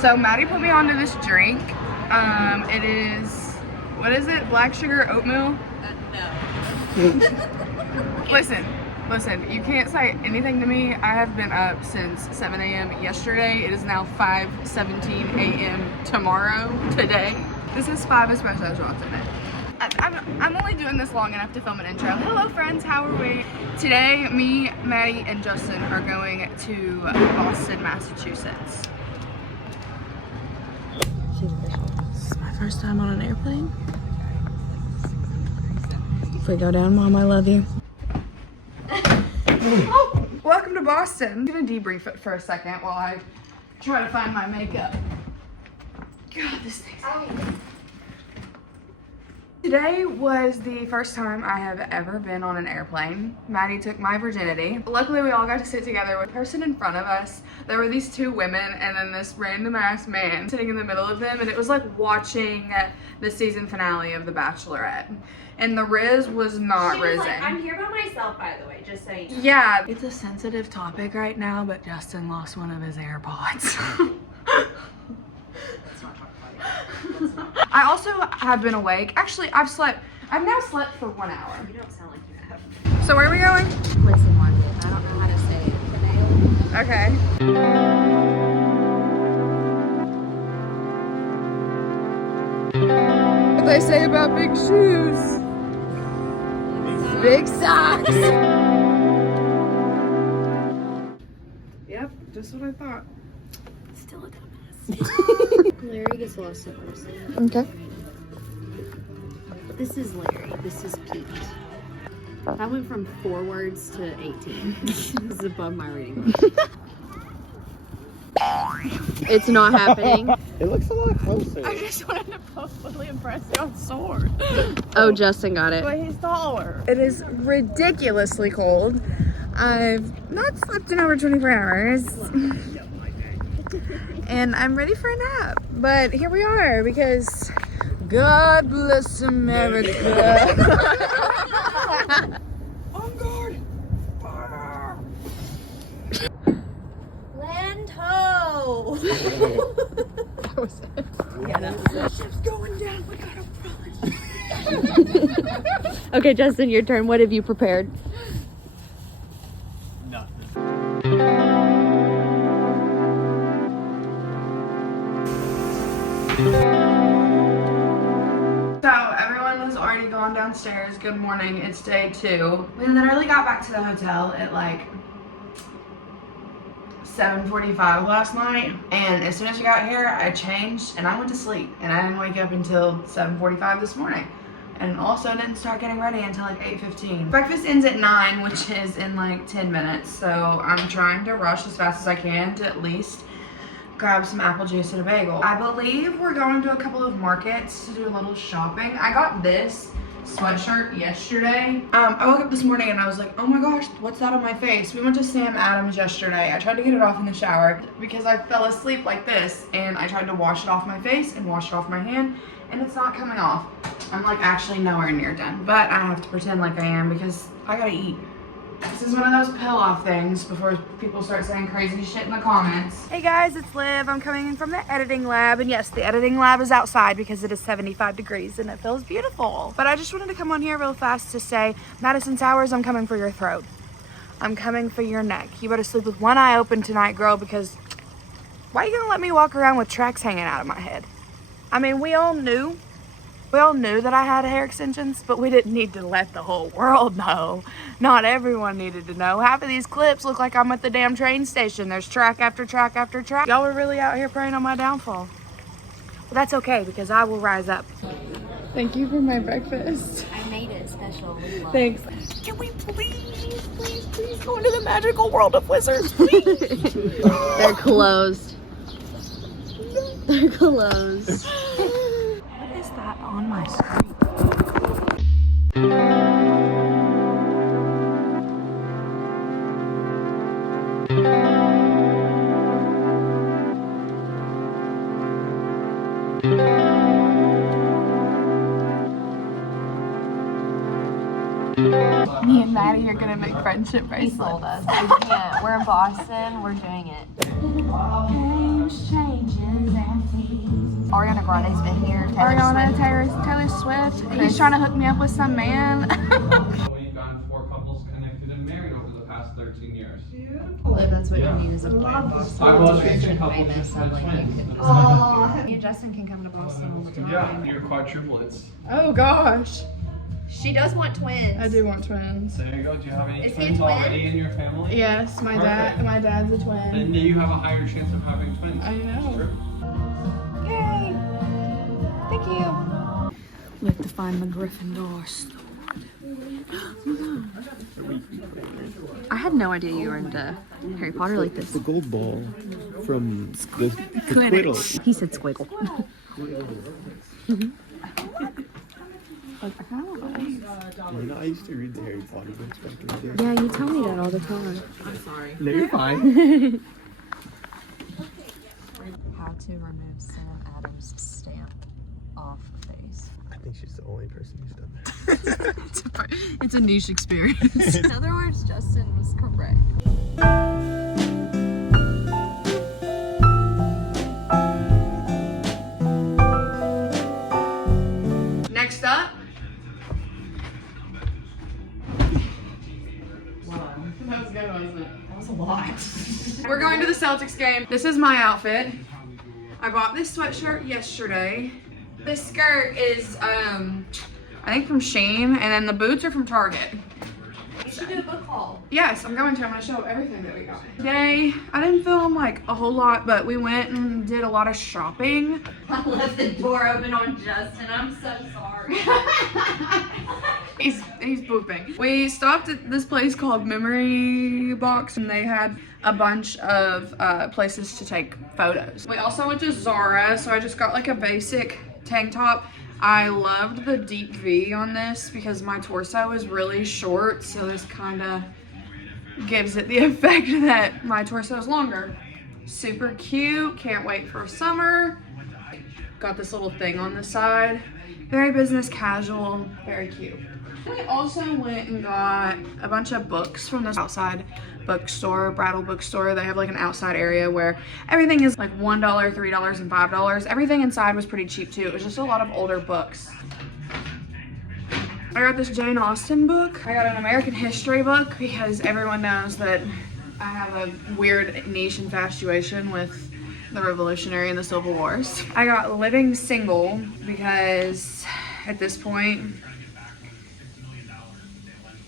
So Maddie put me onto this drink. It is, what is it? Black sugar oatmeal? No. Listen, you can't say anything to me. I have been up since 7 a.m. yesterday. It is now 5:17 a.m. today. This is 5 espresso shots in it. I'm only doing this long enough to film an intro. Hello friends, how are we? Today, me, Maddie, and Justin are going to Boston, Massachusetts. This is my first time on an airplane. If we go down, Mom, I love you. Oh, welcome to Boston. I'm gonna debrief it for a second while I try to find my makeup. God, this thing's heavy. Today was the first time I have ever been on an airplane. Maddie took my virginity. Luckily, we all got to sit together with the person in front of us. There were these two women and then this random ass man sitting in the middle of them, and it was like watching the season finale of The Bachelorette. And the Riz was not rizzing. Like, I'm here by myself, by the way, just so you know. Yeah, it's a sensitive topic right now, but Justin lost one of his AirPods. Let's not talk about it. I also have been awake. Actually, I've now slept for 1 hour. You don't sound like you have. So where are we going? Listen, Margaret, I don't know how to say it. Okay. What they say about big shoes? Big socks. Yep, just what I thought. Still a dumbass. Larry gets lost in person. Okay. This is Larry. This is Pete. I went from 4 words to 18. This is above my reading. It's not happening. It looks a lot closer. I just wanted to possibly impress you on sword. Oh, Justin got it. But he's taller. It is ridiculously cold. I've not slept in over 24 hours. And I'm ready for a nap. But here we are because God bless America. On guard. Land ho! That was it. Yeah, that was it. Ship's going down. We gotta run. Okay, Justin, your turn. What have you prepared? So everyone has already gone downstairs. Good morning. It's day 2. We literally got back to the hotel at like 7:45 last night, and as soon as we got here, I changed and I went to sleep, and I didn't wake up until 7:45 this morning, and also didn't start getting ready until like 8:15. Breakfast ends at 9, which is in like 10 minutes, so I'm trying to rush as fast as I can to at least grab some apple juice and a bagel. I believe we're going to a couple of markets to do a little shopping. I got this sweatshirt yesterday. I woke up this morning and I was like, oh my gosh, what's that on my face? We went to Sam Adams yesterday. I tried to get it off in the shower because I fell asleep like this, and I tried to wash it off my face and wash it off my hand, and it's not coming off. I'm like actually nowhere near done, but I have to pretend like I am because I gotta eat. This is one of those pill off things before people start saying crazy shit in the comments. Hey guys, it's Liv. I'm coming in from the editing lab, and yes, the editing lab is outside because it is 75 degrees and it feels beautiful. But I just wanted to come on here real fast to say, Madison Towers, I'm coming for your throat. I'm coming for your neck. You better sleep with one eye open tonight, girl, because why are you gonna let me walk around with tracks hanging out of my head? I mean, we all knew that I had hair extensions, but we didn't need to let the whole world know. Not everyone needed to know. Half of these clips look like I'm at the damn train station. There's track after track after track. Y'all were really out here praying on my downfall. But that's okay, because I will rise up. Thank you for my breakfast. I made it special with love. Thanks. Can we please go into the magical world of wizards, please? They're closed. They're closed. What is that on my screen? Me and Maddie are gonna make friendship bracelets. He sold us. We can't. We're in Boston. We're doing it. Ariana Grande's been here. Taylor Swift. He's trying to hook me up with some man. We've gotten 4 couples connected and married over the past 13 years. Liv, that's what you need is a plan. Boston. I was Rich reaching and couples famous. just I'm like, twins. you can Me and Justin can come to Boston all the time. Yeah, you're quadruplets. Oh gosh. She does want twins. I do want twins. There you go. Do you have any Is he a twins twin? already in your family? Yes, my dad's a twin. Then you have a higher chance of having twins. I know. True. Yay! Thank you. We have to find the Gryffindor sword. I had no idea you were into Harry Potter like this. The gold ball from the Quiddle. He said squiggle. Like, I kind of like. You know, I used to read the Harry Potter books back in the day. Yeah, you tell me that all the time. I'm sorry. No, you're fine. How to remove Sam Adams' stamp off face. I think she's the only person who's done that. It's a niche experience. In other words, Justin was correct. Next up. That was good, wasn't it? That was a lot. We're going to the Celtics game. This is my outfit. I bought this sweatshirt yesterday. This skirt is, I think from Shein, and then the boots are from Target. You should do a book haul. Yes, I'm going to. I'm going to show everything that we got. Today, I didn't film like a whole lot, but we went and did a lot of shopping. I left the door open on Justin. I'm so sorry. He's pooping. We stopped at this place called Memory Box, and they had a bunch of places to take photos. We also went to Zara, so I just got like a basic tank top. I loved the deep V on this because my torso is really short, so this kind of gives it the effect that my torso is longer. Super cute, can't wait for summer. Got this little thing on the side. Very business casual, very cute. We also went and got a bunch of books from this outside bookstore, Brattle bookstore. They have like an outside area where everything is like $1, $3, and $5. Everything inside was pretty cheap too. It was just a lot of older books. I got this Jane Austen book. I got an American history book because everyone knows that I have a weird niche infatuation with the Revolutionary and the Civil Wars. I got Living Single because at this point,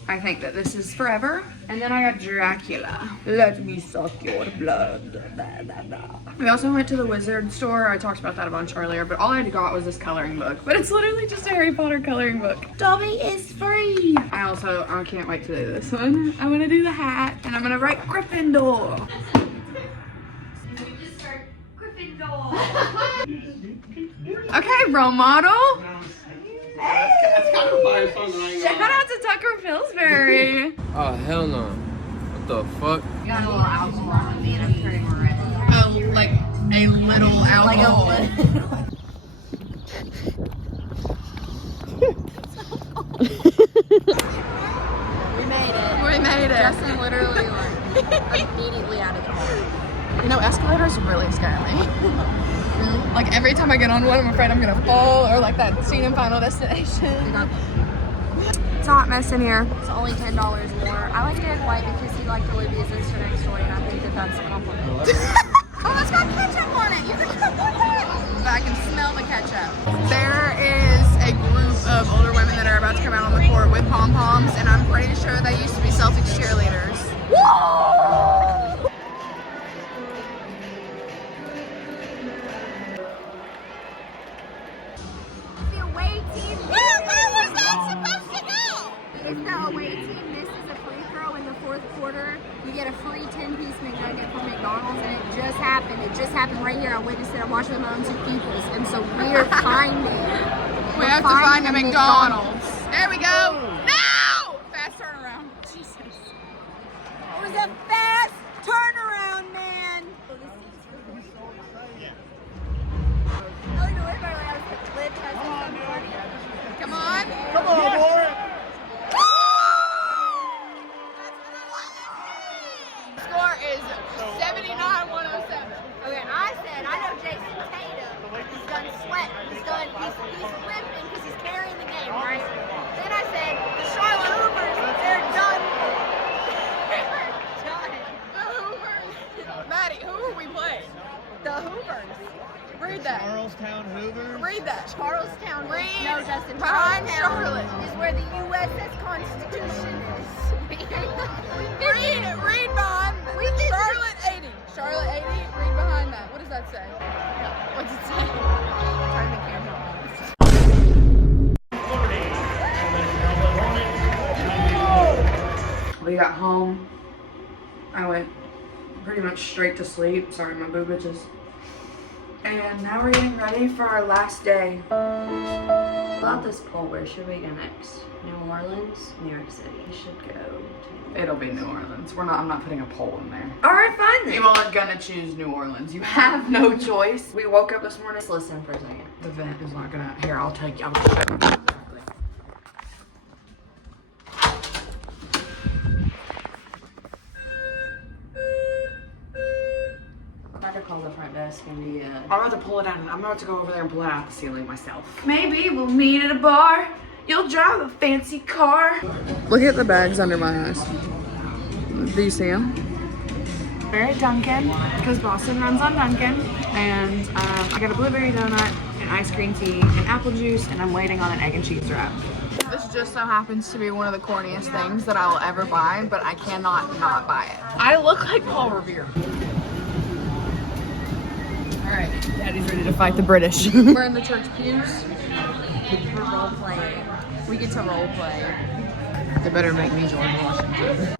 I think that this is forever. And then I got Dracula. Let me suck your blood. Blah, blah, blah. We also went to the Wizard store. I talked about that a bunch earlier, but all I got was this coloring book. But it's literally just a Harry Potter coloring book. Dobby is free. I can't wait to do this one. I'm gonna do the hat, and I'm gonna write Gryffindor. We just start Gryffindor. Okay, role model. That's kind of a fire song that I Shout out to Tucker Pillsbury. Oh, hell no. What the fuck? Got a little alcohol on me and I'm turning red. Oh, like a little alcohol. We made it. Justin literally like immediately out of the car. You know, escalators really scare me. Like every time I get on one, I'm afraid I'm gonna fall, or like that scene in Final Destination. It's a hot mess in here. It's only $10 more. I like Derek White because he liked Olivia's Instagram story, and I think that that's a compliment. Oh, it's got ketchup on it. You can put that. I can smell the ketchup. There is a group of older women that are about to come out on the court with pom-poms, and I'm pretty sure they used to be Celtics cheerleaders. Whoa! The away team. Where was that supposed to go? If the away team misses a free throw in the fourth quarter, you get a free 10-piece McNugget from McDonald's, and it just happened. It just happened right here. I witnessed it. I'm watching with my own two peoples, and so we're finding. We have to find a McDonald's. There we go. No! Fast turnaround. Jesus. It was a fast turnaround, man. Come on. Come on, boy. sweating. He's done. He's limping because he's carrying the game, right? Then I said, the Charlotte Hoovers, they're done. The Hoovers. Maddie, who are we playing? The Hoovers. Read that. Charlestown Hoovers. Read that. Charlestown. Read No, Justin. behind Charlestown Charlotte. is where the USS Constitution is. Read behind We visited- Charlotte 80. Charlotte 80, read behind that. What does that say? What's it say? Turn the camera on. We got home. I went pretty much straight to sleep. Sorry, my boo bitches. And now we're getting ready for our last day. About this poll, where should we go next? New Orleans, New York City. We should go to... It'll be New Orleans. I'm not putting a poll in there. All right, fine then. You are gonna choose New Orleans. You have no choice. We woke up this morning. Let's listen for a second. The vent is not gonna. Here, I'll take you. I'm about to call the front desk and be I'm about to pull it out. I'm about to go over there and pull it out the ceiling myself. Maybe we'll meet at a bar. You'll drive a fancy car. Look at the bags under my eyes. Do you see them? We're at Dunkin' because Boston runs on Dunkin', and I got a blueberry donut, an ice cream tea, an apple juice, and I'm waiting on an egg and cheese wrap. This just so happens to be one of the corniest things that I will ever buy, but I cannot not buy it. I look like Paul Revere. Alright, Daddy's ready to fight the British. We're in the church pews. We're role playing. We get to role play. They better make me George Washington.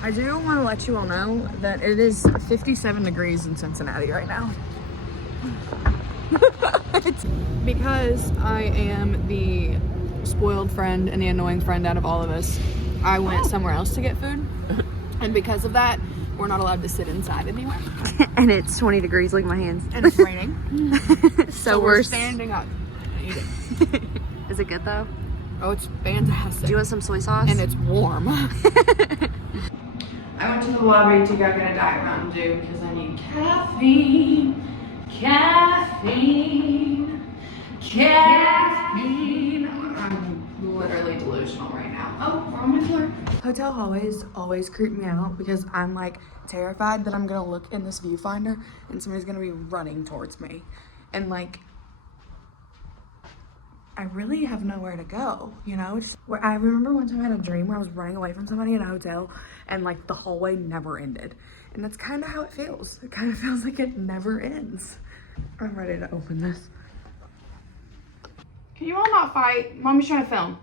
I do want to let you all know that it is 57 degrees in Cincinnati right now. Because I am the spoiled friend and the annoying friend out of all of us, I went somewhere else to get food. And because of that, we're not allowed to sit inside anymore. And it's 20 degrees, look at my hands. And it's raining. so we're standing up and eating. Is it good though? Oh, it's fantastic. Do you want some soy sauce? And it's warm. I went to the library to go get a Diet Mountain Dew because I need caffeine. Caffeine. Caffeine. I'm literally delusional right now. Oh, we're on my floor. Hotel hallways always creep me out because I'm like terrified that I'm gonna look in this viewfinder and somebody's gonna be running towards me. And like, I really have nowhere to go, you know? I remember one time I had a dream where I was running away from somebody in a hotel and like the hallway never ended. And that's kind of how it feels. It kind of feels like it never ends. I'm ready to open this. Can you all not fight? Mommy's trying to film.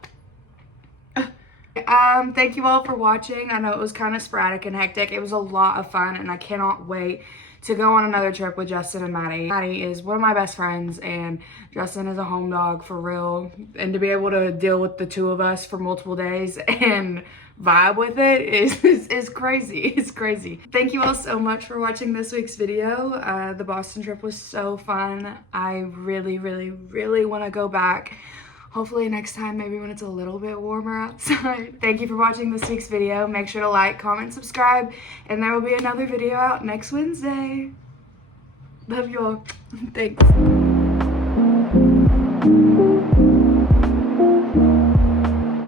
Thank you all for watching. I know it was kind of sporadic and hectic. It was a lot of fun and I cannot wait to go on another trip with Justin and Maddie. Maddie is one of my best friends and Justin is a home dog for real. And to be able to deal with the two of us for multiple days and vibe with it is crazy. It's crazy. Thank you all so much for watching this week's video. The Boston trip was so fun. I really, really, really want to go back. Hopefully next time, maybe when it's a little bit warmer outside. Thank you for watching this week's video. Make sure to like, comment, subscribe, and there will be another video out next Wednesday. Love you all. Thanks.